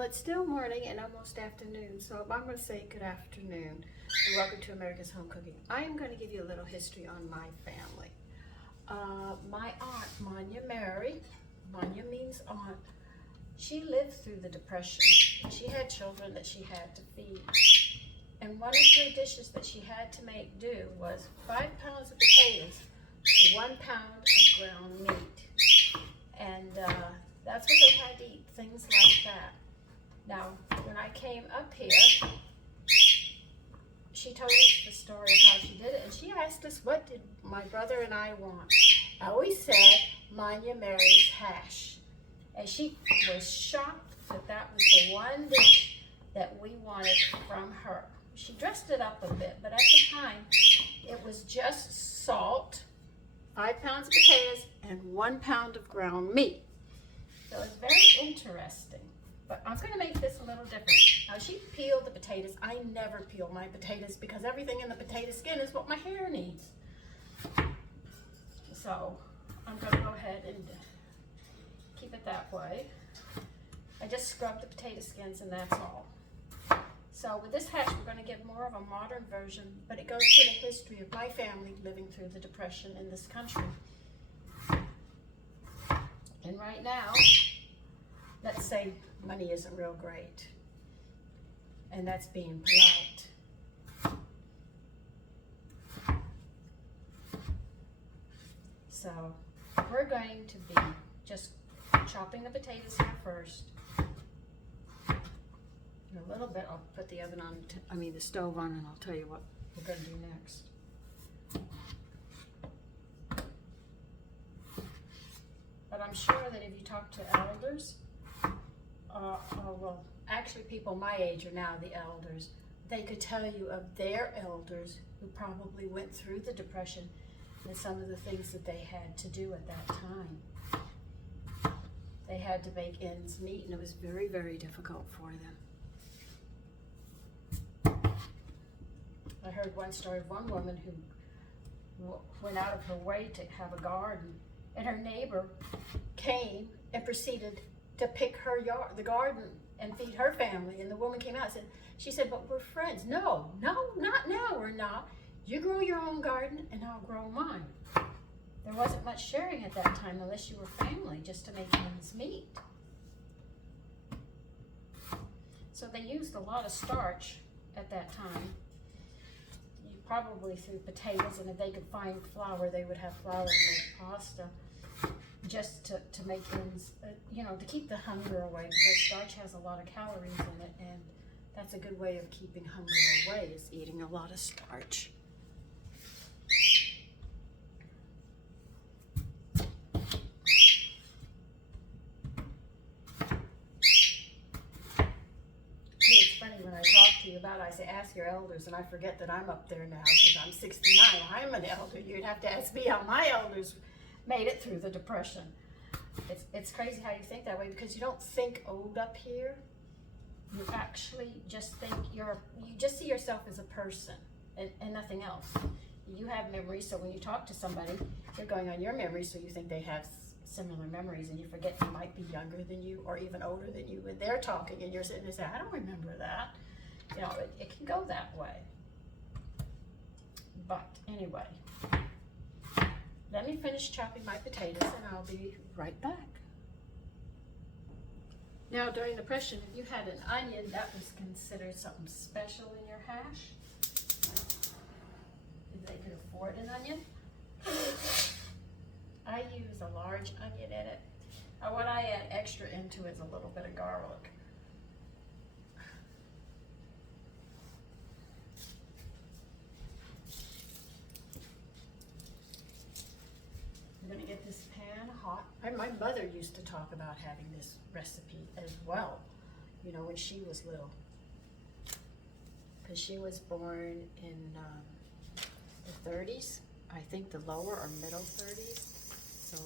Well, it's still morning and almost afternoon, so I'm going to say good afternoon and welcome to America's Home Cooking. I am going to give you a little history on my family. My aunt, Manya Mary, Manya means aunt, she lived through the Depression. She had children that she had to feed. And one of her dishes that she had to make do was 5 pounds of potatoes to 1 pound of ground meat. And that's what they had to eat, things like that. Now, when I came up here, she told us the story of how she did it, and she asked us, what did my brother and I want? I always said, Manya Mary's hash. And she was shocked that that was the one dish that we wanted from her. She dressed it up a bit, but at the time, it was just salt, 5 pounds of potatoes, and 1 pound of ground meat. So it's very interesting. But I'm going to make this a little different. Now, she peeled the potatoes. I never peel my potatoes because everything in the potato skin is what my hair needs. So I'm going to go ahead and keep it that way. I just scrub the potato skins and that's all. So with this hash, we're going to give more of a modern version, but it goes to the history of my family living through the Depression in this country. And right now, let's say money isn't real great, and that's being polite. So we're going to be just chopping the potatoes here first. In a little bit, I'll put the oven on, the stove on, and I'll tell you what we're going to do next. But I'm sure that if you talk to elders, well, actually people my age are now the elders, they could tell you of their elders who probably went through the Depression and some of the things that they had to do at that time. They had to make ends meet, and it was very, very difficult for them. I heard one story of one woman who went out of her way to have a garden, and her neighbor came and proceeded to pick the garden and feed her family. And the woman came out and said, she said, but we're friends. No, not now, we're not. You grow your own garden and I'll grow mine. There wasn't much sharing at that time unless you were family, just to make ends meet. So they used a lot of starch at that time. Probably through potatoes, and if they could find flour, they would have flour to make pasta, just to make ends, to keep the hunger away, because starch has a lot of calories in it, and that's a good way of keeping hunger away, is eating a lot of starch. It's funny when I talk to you about it, I say ask your elders, and I forget that I'm up there now because I'm 69. I'm an elder. You'd have to ask me how my elders made it through the Depression. It's crazy how you think that way, because you don't think old up here. You actually just think you just see yourself as a person and nothing else. You have memories, so when you talk to somebody, you're going on your memories, so you think they have similar memories, and you forget they might be younger than you or even older than you, and they're talking and you're sitting there saying, I don't remember that. It can go that way. But anyway, let me finish chopping my potatoes and I'll be right back. Now, during the Depression, if you had an onion, that was considered something special in your hash. If they could afford an onion. I use a large onion in it. What I add extra into is a little bit of garlic. I'm going to get this pan hot. My mother used to talk about having this recipe as well, when she was little. Because she was born in the 30s, I think the lower or middle 30s. So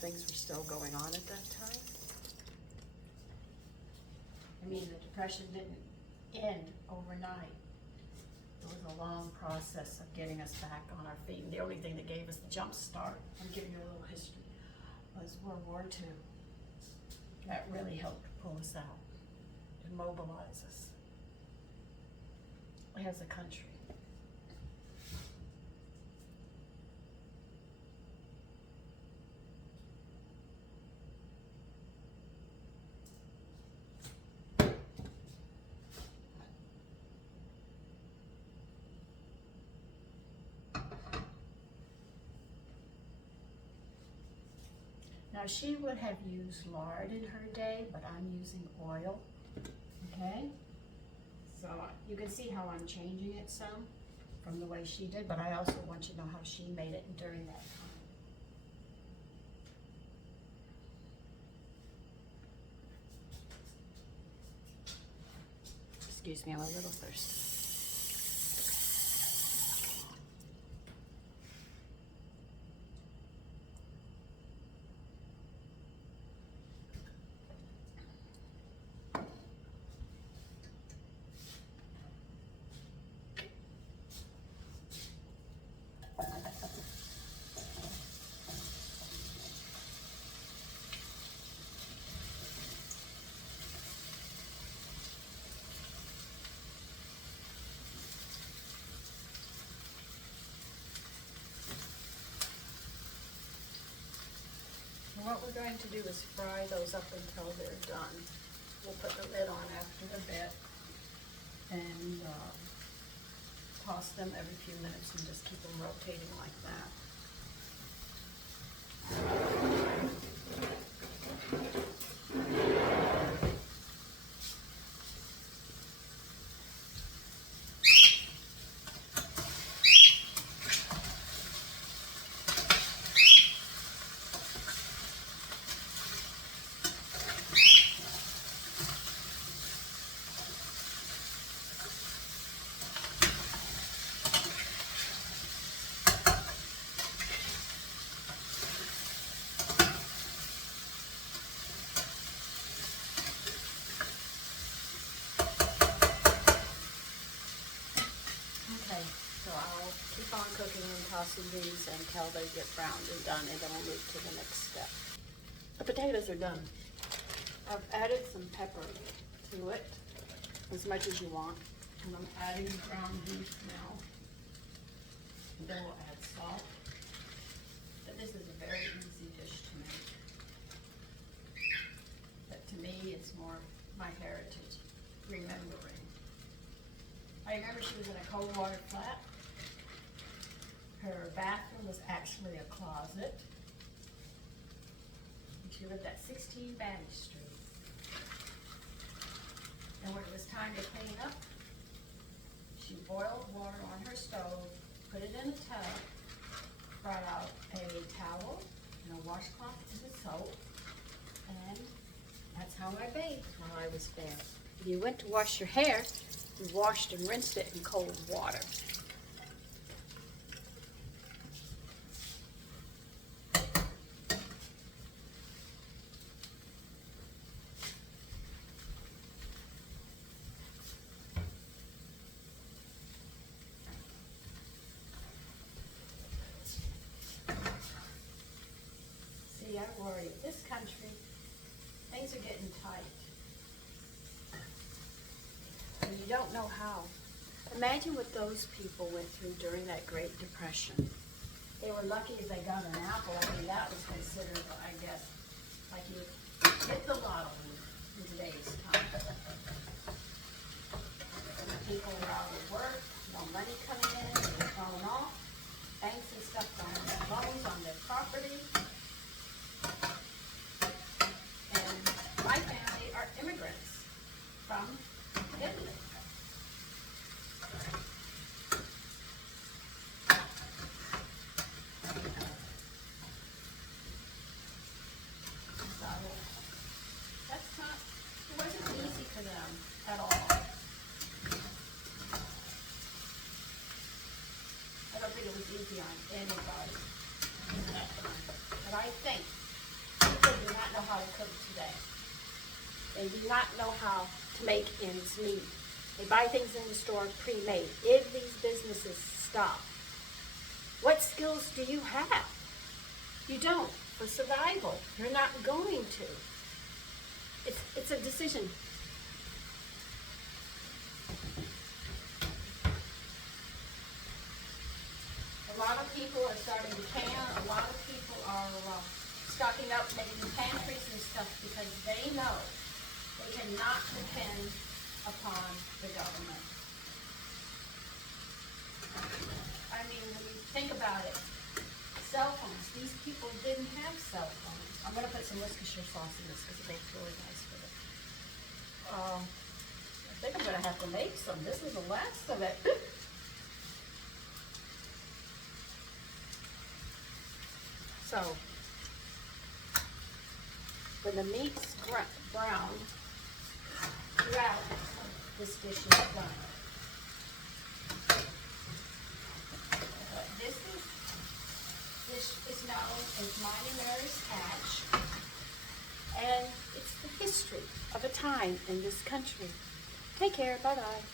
things were still going on at that time. The Depression didn't end overnight. It was a long process of getting us back on our feet. And the only thing that gave us the jump start, I'm giving you a little history, was World War II. That really helped pull us out. mobilize us as a country. Now she would have used lard in her day, but I'm using oil, okay? So you can see how I'm changing it some from the way she did, but I also want you to know how she made it during that time. Excuse me, I'm a little thirsty. What we're going to do is fry those up until they're done. We'll put the lid on after a bit and toss them every few minutes and just keep them rotating like that. So I'll keep on cooking and tossing these until they get browned and done, and then we'll move to the next step. The potatoes are done. I've added some pepper to it, as much as you want. And I'm adding ground beef now. And then we'll add salt. But this is a very easy dish to make. But to me, it's more my heritage, remembering. I remember she was in a cold water flat. Her bathroom was actually a closet. And she lived at 16 Batty Street. And when it was time to clean up, she boiled water on her stove, put it in a tub, brought out a towel and a washcloth and a soap, and that's how I bathed while I was there. If you went to wash your hair, you washed and rinsed it in cold water. See, I worry. This country, things are getting tight. And you don't know how. Imagine what those people went through during that Great Depression. They were lucky if they got an apple. I mean, that was considered, I guess, like you hit the lottery in today's time. People were out of work, no money coming in, they were thrown off. Banks and stuff on their loans on their property. And my family are immigrants from Italy. So that's not, it wasn't easy for them at all. I don't think it was easy on anybody in that time. But I think people do not know how to cook today. They do not know how to make ends meet. They buy things in the store pre-made. If these businesses stop, what skills do you have? You don't. For survival, you're not going to. It's a decision. people are starting to can. A lot of people are stocking up, making pantries and stuff because they know they cannot depend upon the government. I mean, when you think about it, cell phones. These people didn't have cell phones. I'm going to put some Worcestershire sauce in this because it makes really nice with it. I think I'm going to have to make some. This is the last of it. So, when the meat's brown, throughout, this dish is done. This is known as Mine and Mary's Hatch, and it's the history of a time in this country. Take care. Bye-bye.